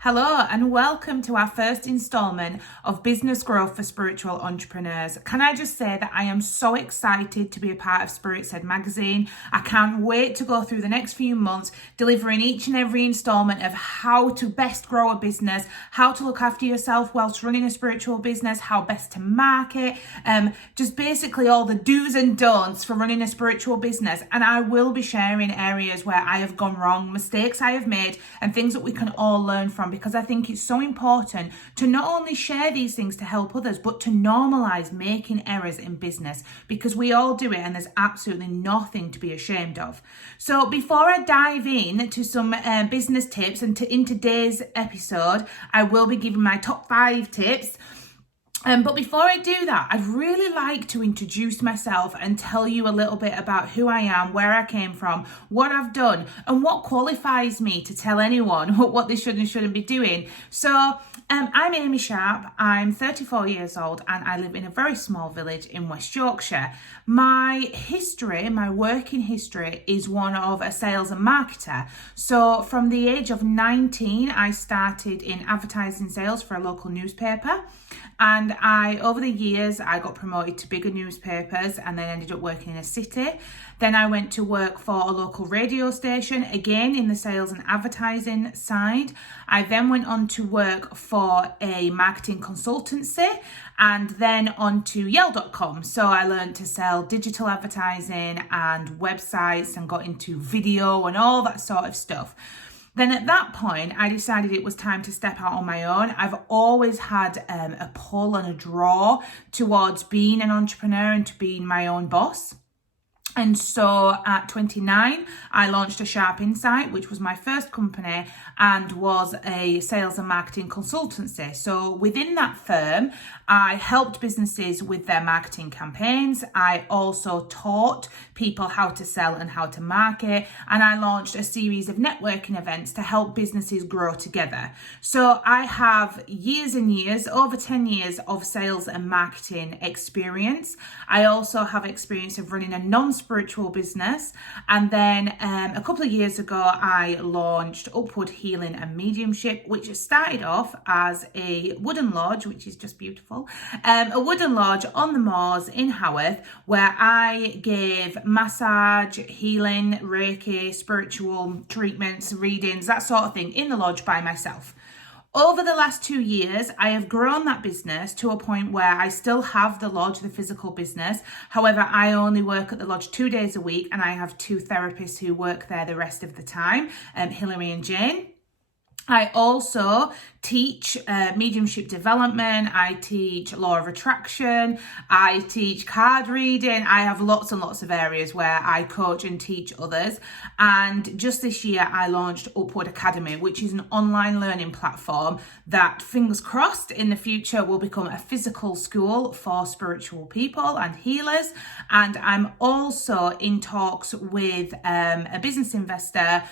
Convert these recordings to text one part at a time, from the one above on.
Hello and welcome to our first instalment of Business Growth for Spiritual Entrepreneurs. Can I just say that I am so excited to be a part of SpiritSaid magazine. I can't wait to go through the next few months delivering each and every instalment of how to best grow a business, how to look after yourself whilst running a spiritual business, how best to market, just basically all the do's and don'ts for running a spiritual business. And I will be sharing areas where I have gone wrong, mistakes I have made, and things that we can all learn from, because I think it's so important to not only share these things to help others, but to normalize making errors in business, because we all do it and there's absolutely nothing to be ashamed of. So before I dive in to some business tips, and in today's episode, I will be giving my top 5 tips. But before I do that, I'd really like to introduce myself and tell you a little bit about who I am, where I came from, what I've done, and what qualifies me to tell anyone what they should and shouldn't be doing. So I'm Amy Sharpe, I'm 34 years old, and I live in a very small village in West Yorkshire. My history, my working history, is one of a sales and marketer. So from the age of 19, I started in advertising sales for a local newspaper. And over the years, I got promoted to bigger newspapers and then ended up working in a city. Then I went to work for a local radio station, again in the sales and advertising side. I then went on to work for a marketing consultancy and then on to Yell.com. So I learned to sell digital advertising and websites and got into video and all that sort of stuff. Then at that point, I decided it was time to step out on my own. I've always had a pull and a draw towards being an entrepreneur and to being my own boss. And so at 29, I launched a Sharpe Insight, which was my first company and was a sales and marketing consultancy. So within that firm, I helped businesses with their marketing campaigns. I also taught people how to sell and how to market. And I launched a series of networking events to help businesses grow together. So I have years and years, over 10 years of sales and marketing experience. I also have experience of running a non-spiritual business. And then a couple of years ago, I launched Upwood Healing and Mediumship, which started off as a wooden lodge, which is just beautiful. A wooden lodge on the moors in Haworth, where I gave massage, healing, Reiki, spiritual treatments, readings, that sort of thing in the lodge by myself. Over the last 2 years, I have grown that business to a point where I still have the lodge, the physical business. However, I only work at the lodge 2 days a week, and I have 2 therapists who work there the rest of the time, Hilary and Jane. I also teach mediumship development, I teach law of attraction, I teach card reading. I have lots and lots of areas where I coach and teach others. And just this year, I launched Upwood Academy, which is an online learning platform that, fingers crossed, in the future will become a physical school for spiritual people and healers. And I'm also in talks with a business investor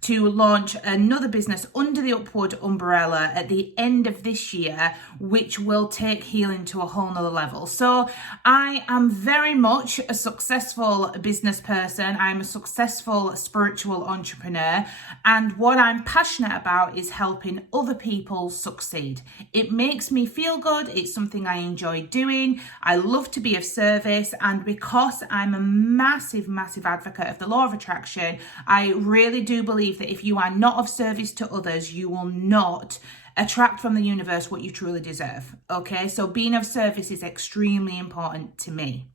to launch another business under the Upwood umbrella at the end of this year, which will take healing to a whole nother level. So I am very much a successful business person. I'm a successful spiritual entrepreneur. And what I'm passionate about is helping other people succeed. It makes me feel good. It's something I enjoy doing. I love to be of service. And because I'm a massive, massive advocate of the law of attraction, I really do believe that if you are not of service to others, you will not attract from the universe what you truly deserve. Okay, so being of service is extremely important to me.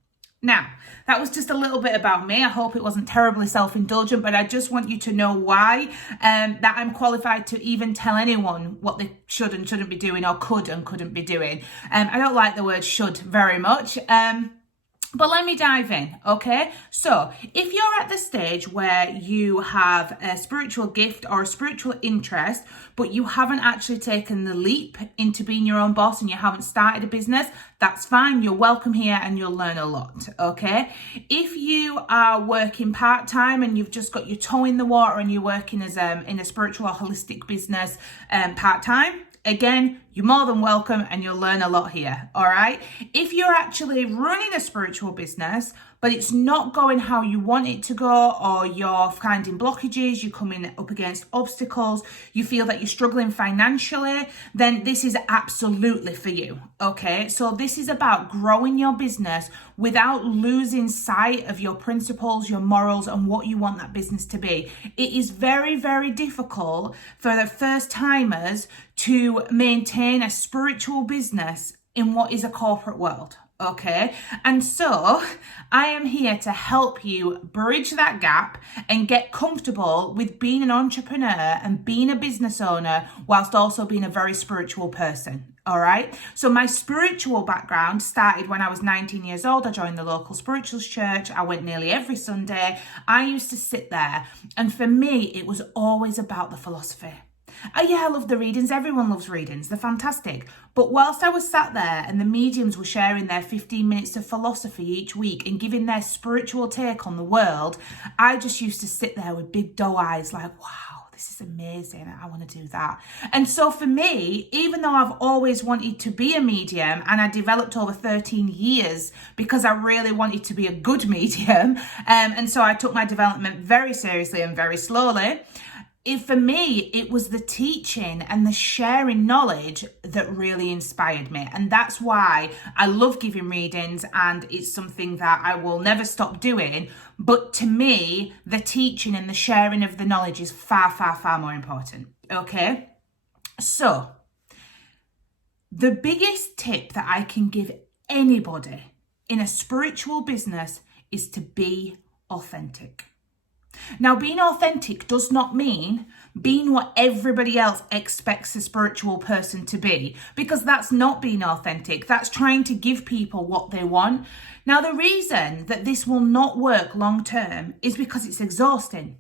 Now, that was just a little bit about me. I hope it wasn't terribly self-indulgent, but I just want you to know why that I'm qualified to even tell anyone what they should and shouldn't be doing, or could and couldn't be doing. I don't like the word should very much. But let me dive in, okay? So if you're at the stage where you have a spiritual gift or a spiritual interest, but you haven't actually taken the leap into being your own boss and you haven't started a business, that's fine. You're welcome here and you'll learn a lot, okay? If you are working part-time and you've just got your toe in the water and you're working as in a spiritual or holistic business part-time, again, you're more than welcome and you'll learn a lot here, all right? If you're actually running a spiritual business, but it's not going how you want it to go, or you're finding blockages, you're coming up against obstacles, you feel that you're struggling financially, then this is absolutely for you, okay? So this is about growing your business without losing sight of your principles, your morals, and what you want that business to be. It is very, very difficult for the first timers to maintain a spiritual business in what is a corporate world. Okay, and so I am here to help you bridge that gap and get comfortable with being an entrepreneur and being a business owner whilst also being a very spiritual person. All right, so my spiritual background started when I was 19 years old. I joined the local spirituals church. I went nearly every Sunday. I used to sit there, and for me, it was always about the philosophy. Oh yeah, I love the readings. Everyone loves readings. They're fantastic. But whilst I was sat there and the mediums were sharing their 15 minutes of philosophy each week and giving their spiritual take on the world, I just used to sit there with big doe eyes like, wow, this is amazing. I want to do that. And so for me, even though I've always wanted to be a medium, and I developed over 13 years because I really wanted to be a good medium, and so I took my development very seriously and very slowly, for me, it was the teaching and the sharing knowledge that really inspired me. And that's why I love giving readings, and it's something that I will never stop doing. But to me, the teaching and the sharing of the knowledge is far, far, far more important. Okay? So, the biggest tip that I can give anybody in a spiritual business is to be authentic. Now, being authentic does not mean being what everybody else expects a spiritual person to be, because that's not being authentic. That's trying to give people what they want. Now, the reason that this will not work long term is because it's exhausting.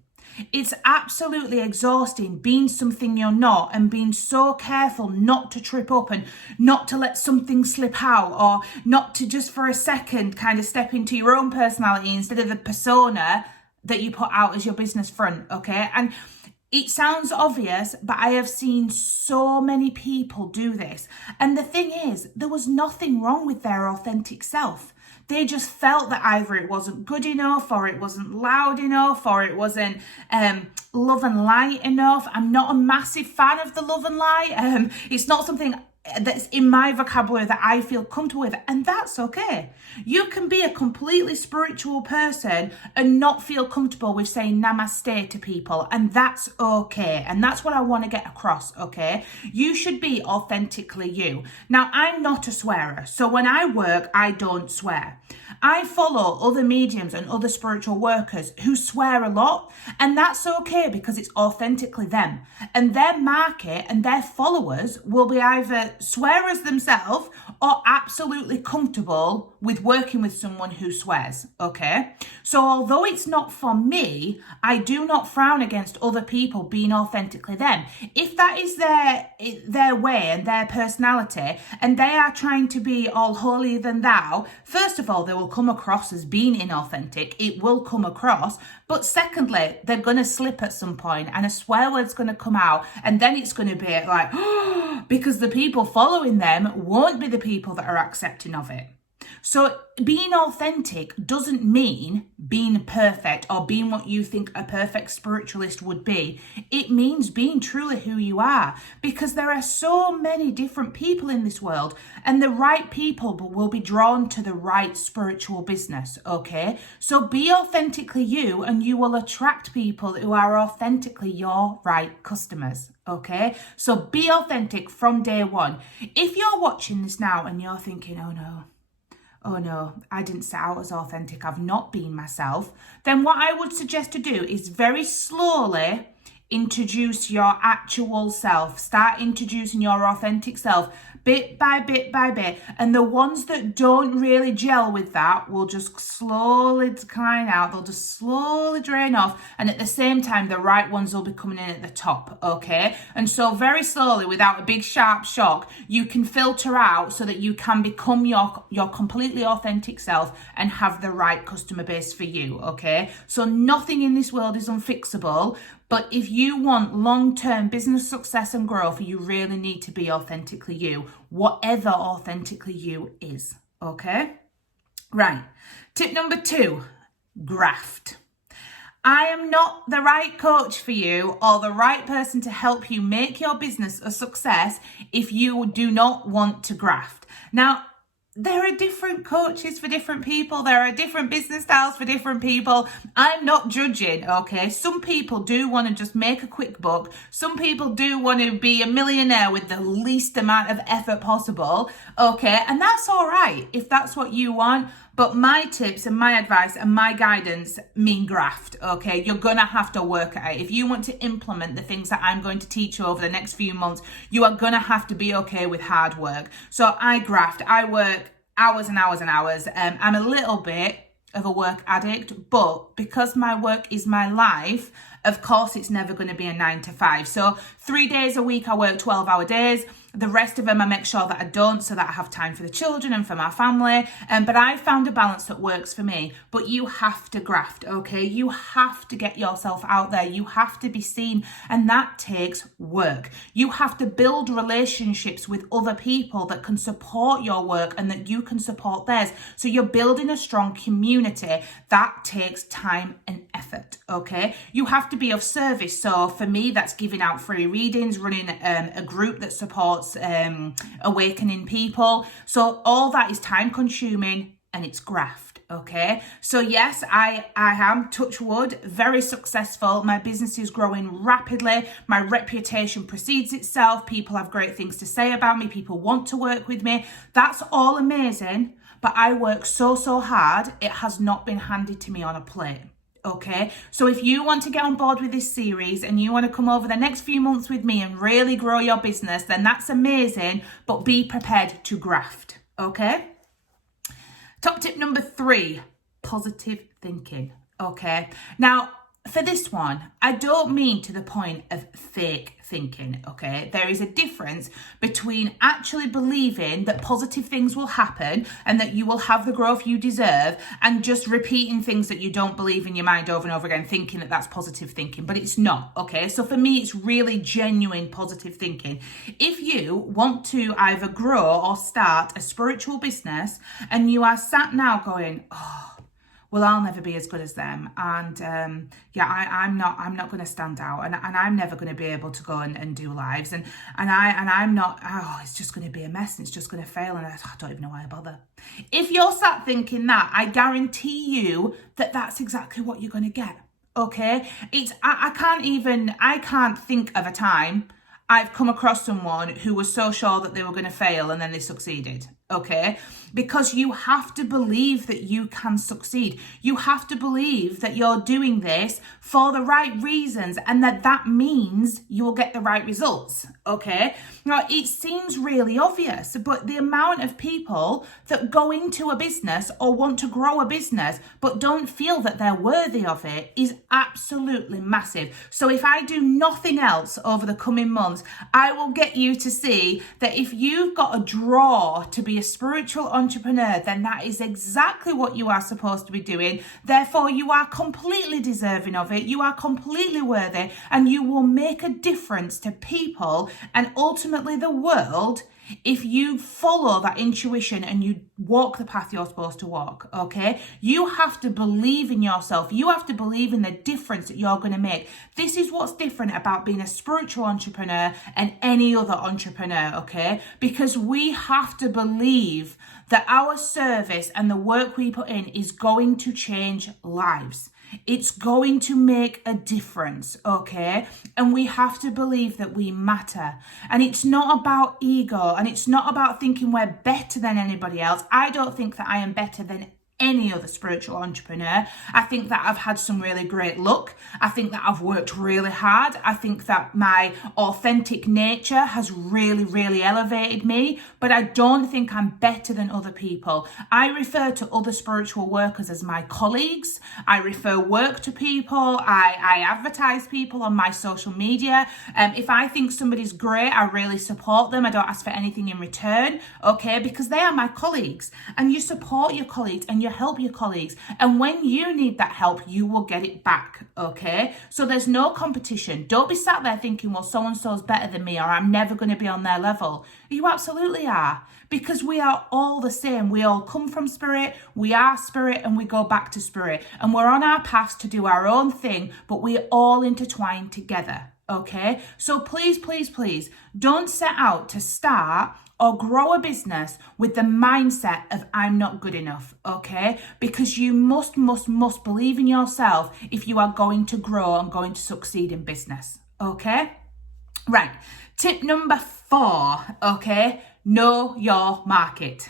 It's absolutely exhausting being something you're not and being so careful not to trip up and not to let something slip out, or not to just for a second kind of step into your own personality instead of the persona that you put out as your business front, okay? And it sounds obvious, but I have seen so many people do this. And the thing is, there was nothing wrong with their authentic self. They just felt that either it wasn't good enough, or it wasn't loud enough, or it wasn't love and light enough. I'm not a massive fan of the love and light. It's not something that's in my vocabulary that I feel comfortable with, and that's okay. You can be a completely spiritual person and not feel comfortable with saying namaste to people, and that's okay. And that's what I want to get across, okay? You should be authentically you. Now, I'm not a swearer, so when I work, I don't swear. I follow other mediums and other spiritual workers who swear a lot, and that's okay because it's authentically them. And their market and their followers will be either swearers themselves or absolutely comfortable with working with someone who swears, okay? So although it's not for me, I do not frown against other people being authentically them. If that is their way and their personality, and they are trying to be all holier than thou, first of all, they will come across as being inauthentic. It will come across. But secondly, they're going to slip at some point and a swear word's going to come out, and then it's going to be like, because the people following them won't be the people that are accepting of it. So being authentic doesn't mean being perfect or being what you think a perfect spiritualist would be. It means being truly who you are, because there are so many different people in this world, and the right people will be drawn to the right spiritual business, okay? So be authentically you, and you will attract people who are authentically your right customers, okay? So be authentic from day one. If you're watching this now and you're thinking, oh no, I didn't set out as authentic, I've not been myself, then what I would suggest to do is very slowly introduce your actual self. Start introducing your authentic self bit by bit by bit. And the ones that don't really gel with that will just slowly decline out. They'll just slowly drain off. And at the same time, the right ones will be coming in at the top, okay? And so very slowly, without a big sharp shock, you can filter out so that you can become your completely authentic self and have the right customer base for you, okay? So nothing in this world is unfixable. But if you want long-term business success and growth, you really need to be authentically you, whatever authentically you is, okay? Right. Tip number 2, graft. I am not the right coach for you or the right person to help you make your business a success if you do not want to graft. Now, there are different coaches for different people. There are different business styles for different people. I'm not judging, okay? Some people do want to just make a quick buck. Some people do want to be a millionaire with the least amount of effort possible, okay? And that's all right if that's what you want. But my tips and my advice and my guidance mean graft, okay? You're going to have to work at it. If you want to implement the things that I'm going to teach you over the next few months, you are going to have to be okay with hard work. So I graft. I work hours and hours and hours. I'm a little bit of a work addict, but because my work is my life, of course, it's never going to be a 9 to 5. So 3 days a week, I work 12-hour days. The rest of them, I make sure that I don't, so that I have time for the children and for my family. But I found a balance that works for me. But you have to graft, okay? You have to get yourself out there. You have to be seen, and that takes work. You have to build relationships with other people that can support your work and that you can support theirs. So you're building a strong community. That takes time and effort, okay? You have to be of service. So for me, that's giving out free readings, running a group that supports awakening people. So all that is time consuming and it's graft, okay? So yes, I am, touch wood, very successful. My business is growing rapidly. My reputation precedes itself. People have great things to say about me. People want to work with me. That's all amazing, but I work so hard, it has not been handed to me on a plate. Okay, so if you want to get on board with this series and you want to come over the next few months with me and really grow your business, then that's amazing, but be prepared to graft, okay? Top tip number 3, positive thinking, okay? Now, for this one, I don't mean to the point of fake thinking, okay? There is a difference between actually believing that positive things will happen and that you will have the growth you deserve and just repeating things that you don't believe in your mind over and over again, thinking that that's positive thinking, but it's not, okay? So for me, it's really genuine positive thinking. If you want to either grow or start a spiritual business and you are sat now going, oh, well, I'll never be as good as them. And I'm not going to stand out. And I'm never going to be able to go and do lives. And I'm not, it's just going to be a mess and it's just going to fail. And I don't even know why I bother. If you're sat thinking that, I guarantee you that that's exactly what you're going to get. Okay? I can't think of a time I've come across someone who was so sure that they were going to fail and then they succeeded. Okay, because you have to believe that you can succeed. You have to believe that you're doing this for the right reasons and that means you will get the right results. Okay, now it seems really obvious, but the amount of people that go into a business or want to grow a business but don't feel that they're worthy of it is absolutely massive. So if I do nothing else over the coming months, I will get you to see that if you've got a draw to be a spiritual entrepreneur, then that is exactly what you are supposed to be doing. Therefore, you are completely deserving of it. You are completely worthy, and you will make a difference to people and ultimately the world if you follow that intuition and you walk the path you're supposed to walk, okay? You have to believe in yourself. You have to believe in the difference that you're going to make. This is what's different about being a spiritual entrepreneur and any other entrepreneur, okay? Because we have to believe that our service and the work we put in is going to change lives. It's going to make a difference, okay? And we have to believe that we matter. And it's not about ego, and it's not about thinking we're better than anybody else. I don't think that I am better than any other spiritual entrepreneur. I think that I've had some really great luck. I think that I've worked really hard. I think that my authentic nature has really elevated me, but I don't think I'm better than other people. I refer to other spiritual workers as my colleagues. I refer work to people. I advertise people on my social media. If I think somebody's great, I really support them. I don't ask for anything in return, okay? Because they are my colleagues, and you support your colleagues and you you help your colleagues. And when you need that help, you will get it back, okay? So there's no competition. Don't be sat there thinking, well, so-and-so's better than me, or I'm never going to be on their level. You absolutely are, because we are all the same. We all come from spirit, we are spirit, and we go back to spirit. And we're on our paths to do our own thing, but we're all intertwined together, okay? So please, please, please, don't set out to start or grow a business with the mindset of I'm not good enough, okay? Because you must believe in yourself if you are going to grow and going to succeed in business, okay? Right, tip number 4, okay? Know your market.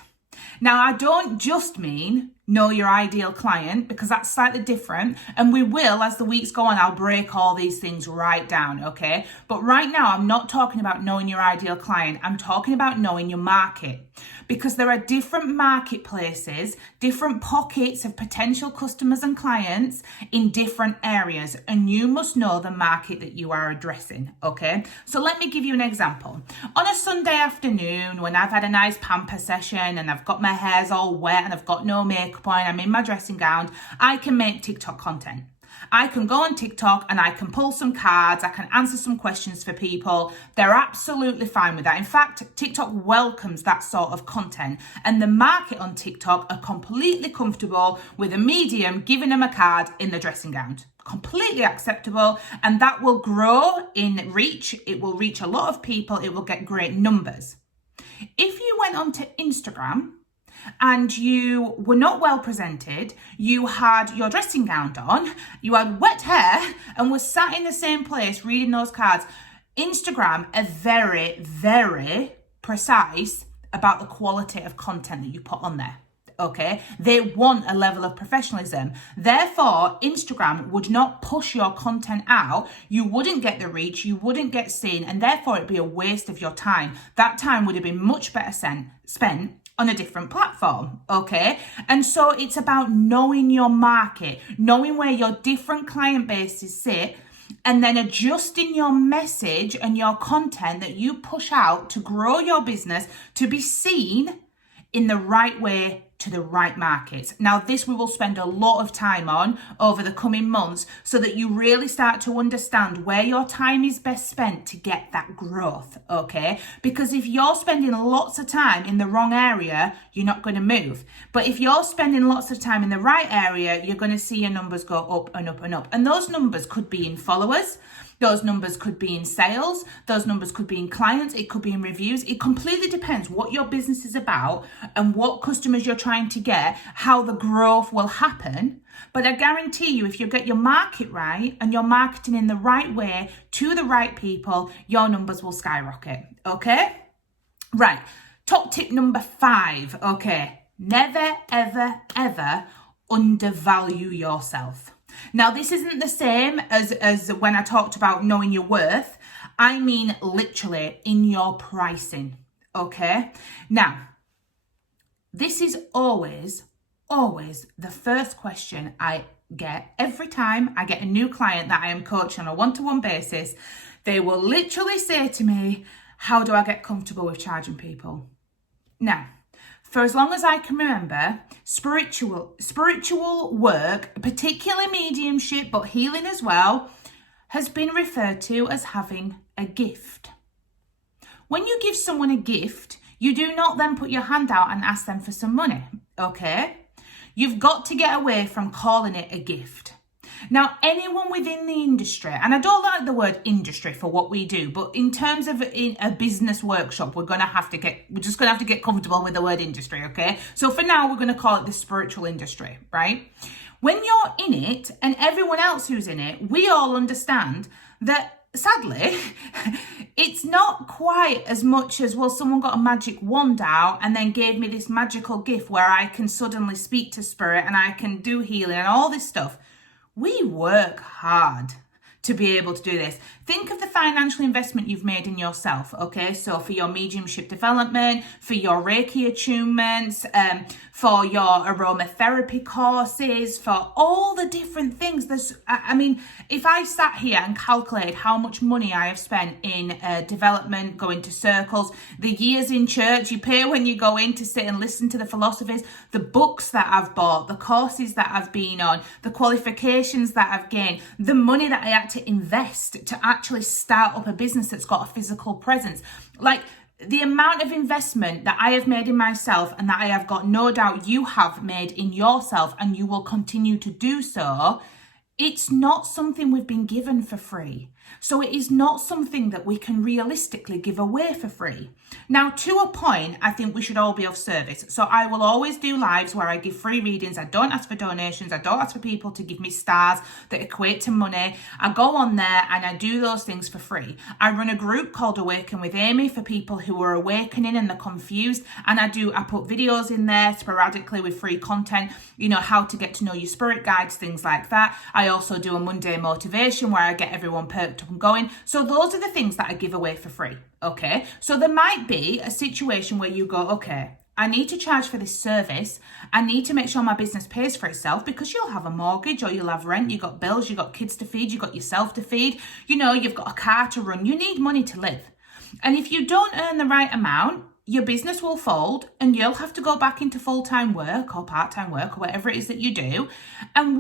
Now, I don't just mean know your ideal client, because that's slightly different. And we will, as the weeks go on, I'll break all these things right down, okay? But right now, I'm not talking about knowing your ideal client. I'm talking about knowing your market, because there are different marketplaces, different pockets of potential customers and clients in different areas. And you must know the market that you are addressing, okay? So let me give you an example. On a Sunday afternoon, when I've had a nice pamper session and I've got my hair's all wet and I've got no makeup on, I'm in my dressing gown, I can make TikTok content. I can go on TikTok and I can pull some cards, I can answer some questions for people. They're absolutely fine with that. In fact, TikTok welcomes that sort of content, and the market on TikTok are completely comfortable with a medium giving them a card in the dressing gown. Completely acceptable, and that will grow in reach. It will reach a lot of people. It will get great numbers. If you went onto Instagram and you were not well presented, you had your dressing gown on, you had wet hair, and were sat in the same place reading those cards, Instagram are very, very precise about the quality of content that you put on there. Okay, they want a level of professionalism. Therefore, Instagram would not push your content out. You wouldn't get the reach, you wouldn't get seen, and therefore it'd be a waste of your time. That time would have been much better spent on a different platform, okay? And so it's about knowing your market, knowing where your different client bases sit, and then adjusting your message and your content that you push out to grow your business to be seen in the right way to the right markets. Now, this we will spend a lot of time on over the coming months so that you really start to understand where your time is best spent to get that growth, okay? Because if you're spending lots of time in the wrong area, you're not going to move. But if you're spending lots of time in the right area, you're going to see your numbers go up and up and up. And those numbers could be in followers, those numbers could be in sales, those numbers could be in clients, it could be in reviews. It completely depends what your business is about and what customers you're trying to get, how the growth will happen. But I guarantee you, if you get your market right and you're marketing in the right way to the right people, your numbers will skyrocket, okay? Right, top tip number 5, okay? Never, ever, ever undervalue yourself. Now, this isn't the same as when I talked about knowing your worth. I mean literally in your pricing, okay? Now, this is always the first question I get every time I get a new client that I am coaching on a one-to-one basis. They will literally say to me, how do I get comfortable with charging people? Now, for as long as I can remember, spiritual work, particularly mediumship, but healing as well, has been referred to as having a gift. When you give someone a gift, you do not then put your hand out and ask them for some money, okay? You've got to get away from calling it a gift. Now, anyone within the industry, and I don't like the word industry for what we do, but in terms of in a business workshop, we're just going to have to get comfortable with the word industry, okay? So for now, we're going to call it the spiritual industry, right? When you're in it and everyone else who's in it, we all understand that sadly, it's not quite as much as, well, someone got a magic wand out and then gave me this magical gift where I can suddenly speak to spirit and I can do healing and all this stuff. We work hard to be able to do this. Think of the financial investment you've made in yourself, okay? So for your mediumship development, for your Reiki attunements, for your aromatherapy courses, for all the different things. I mean, if I sat here and calculated how much money I have spent in development, going to circles, the years in church, you pay when you go in to sit and listen to the philosophies, the books that I've bought, the courses that I've been on, the qualifications that I've gained, the money that I had to invest to actually start up a business that's got a physical presence. Like, the amount of investment that I have made in myself, and that I have got no doubt you have made in yourself, and you will continue to do so, it's not something we've been given for free. So it is not something that we can realistically give away for free. Now, to a point, I think we should all be of service. So I will always do lives where I give free readings. I don't ask for donations. I don't ask for people to give me stars that equate to money. I go on there and I do those things for free. I run a group called Awaken with Amy for people who are awakening and they're confused. And I put videos in there sporadically with free content, you know, how to get to know your spirit guides, things like that. I also do a Monday motivation where I get everyone perked up and going. So those are the things that I give away for free. Okay, so there might be a situation where you go, okay, I need to charge for this service. I need to make sure my business pays for itself, because you'll have a mortgage or you'll have rent, you've got bills, you've got kids to feed, you've got yourself to feed, you know, you've got a car to run, you need money to live. And if you don't earn the right amount, your business will fold and you'll have to go back into full-time work or part-time work or whatever it is that you do. And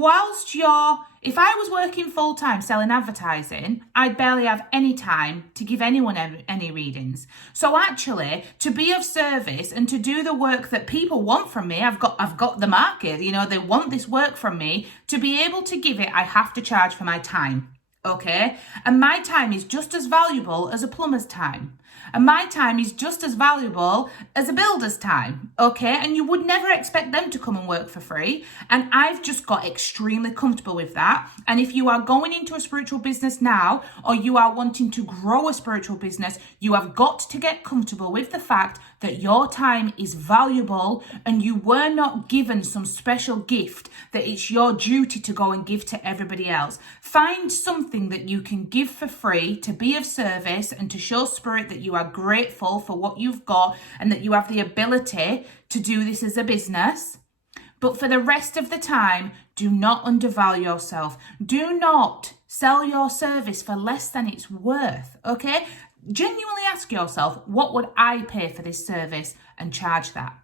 if I was working full-time selling advertising, I'd barely have any time to give anyone any readings. So actually, to be of service and to do the work that people want from me, I've got the market, you know, they want this work from me. To be able to give it, I have to charge for my time. Okay, and my time is just as valuable as a plumber's time. And my time is just as valuable as a builder's time, okay? And you would never expect them to come and work for free. And I've just got extremely comfortable with that. And if you are going into a spiritual business now, or you are wanting to grow a spiritual business, you have got to get comfortable with the fact that your time is valuable and you were not given some special gift that it's your duty to go and give to everybody else. Find something that you can give for free to be of service and to show spirit that you are grateful for what you've got and that you have the ability to do this as a business. But for the rest of the time, do not undervalue yourself. Do not sell your service for less than it's worth, okay? Genuinely ask yourself, what would I pay for this service, and charge that,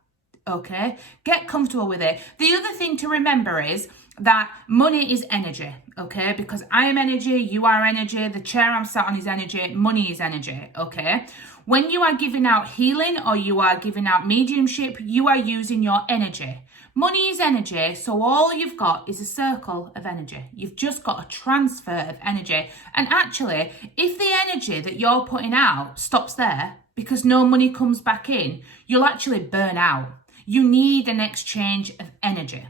okay? Get comfortable with it. The other thing to remember is that money is energy, okay? Because I am energy, you are energy, the chair I'm sat on is energy, money is energy, okay? When you are giving out healing or you are giving out mediumship, you are using your energy. Money is energy, so all you've got is a circle of energy. You've just got a transfer of energy. And actually, if the energy that you're putting out stops there because no money comes back in, you'll actually burn out. You need an exchange of energy.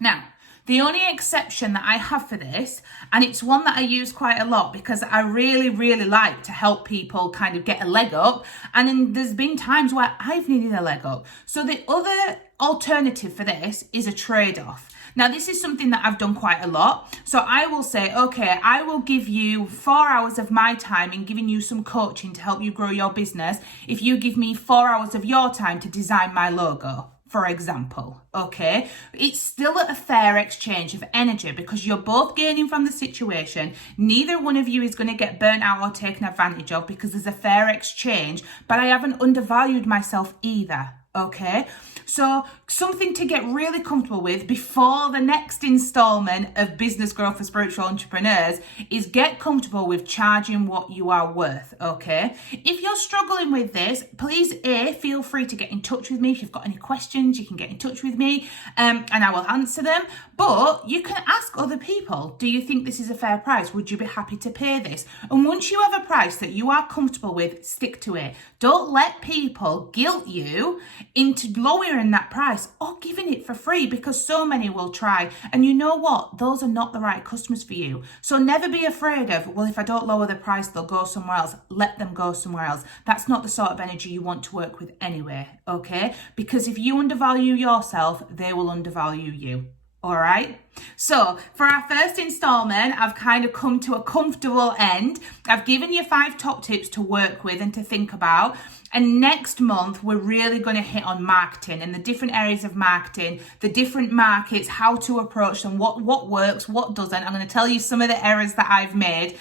Now, the only exception that I have for this, and it's one that I use quite a lot because I really, really like to help people kind of get a leg up. And then there's been times where I've needed a leg up. So the other alternative for this is a trade-off. Now, this is something that I've done quite a lot. So I will say, okay, I will give you 4 hours of my time in giving you some coaching to help you grow your business if you give me 4 hours of your time to design my logo, for example, okay? It's still a fair exchange of energy because you're both gaining from the situation. Neither one of you is going to get burnt out or taken advantage of because there's a fair exchange, but I haven't undervalued myself either, okay? So something to get really comfortable with before the next installment of Business Growth for Spiritual Entrepreneurs is get comfortable with charging what you are worth, okay? If you're struggling with this, please, feel free to get in touch with me. If you've got any questions, you can get in touch with me and I will answer them. But you can ask other people, do you think this is a fair price? Would you be happy to pay this? And once you have a price that you are comfortable with, stick to it. Don't let people guilt you into lowering that price or giving it for free because so many will try. And you know what? Those are not the right customers for you. So never be afraid of, well, if I don't lower the price, they'll go somewhere else. Let them go somewhere else. That's not the sort of energy you want to work with anyway, okay? Because if you undervalue yourself, they will undervalue you. All right. So for our first installment, I've kind of come to a comfortable end. I've given you 5 top tips to work with and to think about. And next month, we're really going to hit on marketing and the different areas of marketing, the different markets, how to approach them, what works, what doesn't. I'm going to tell you some of the errors that I've made.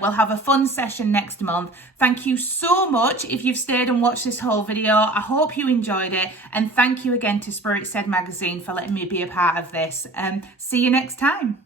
We'll have a fun session next month. Thank you so much if you've stayed and watched this whole video. I hope you enjoyed it. And thank you again to SpiritSaid magazine for letting me be a part of this. See you next time.